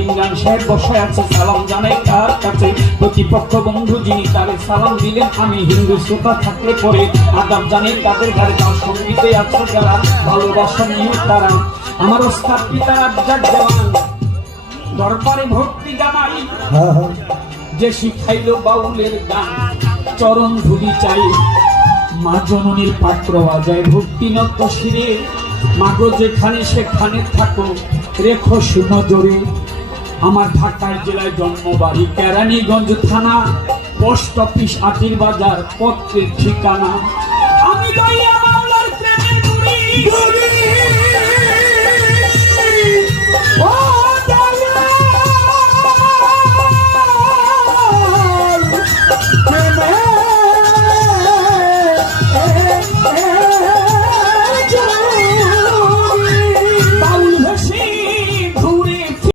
ইমরান সাহেব বসে আছে, সালাম জানাই তার কাছে। প্রতিপক্ষ বন্ধু যিনি তারে সালাম দিলেন, আমি হিন্দু শ্রোতা থাকলে পরে আদাব জানাই তাদের ঘরে। তার সঙ্গীতে আছে যারা ভালোবাসা নিয়ে তারা, আমার ওস্তাদ পিতা আজ্জাদ দেওয়ান দরবারে ভক্তি জানাই, যে শিখাইল বাউলের গান চরণ ধুলি চাই। মা জননীর পাত্র বাজায় ভক্তি নত শিরে, মাগো যেখানে সেখানে থাকো রেখো সুনজরে। আমার ঢাকার জেলায় জন্মবাড়ি, কেরানীগঞ্জ থানা, পোস্ট অফিস আটির বাজার, পত্রের ঠিকানা। আমি লইয়া বাংলার প্রেমের গুড়ি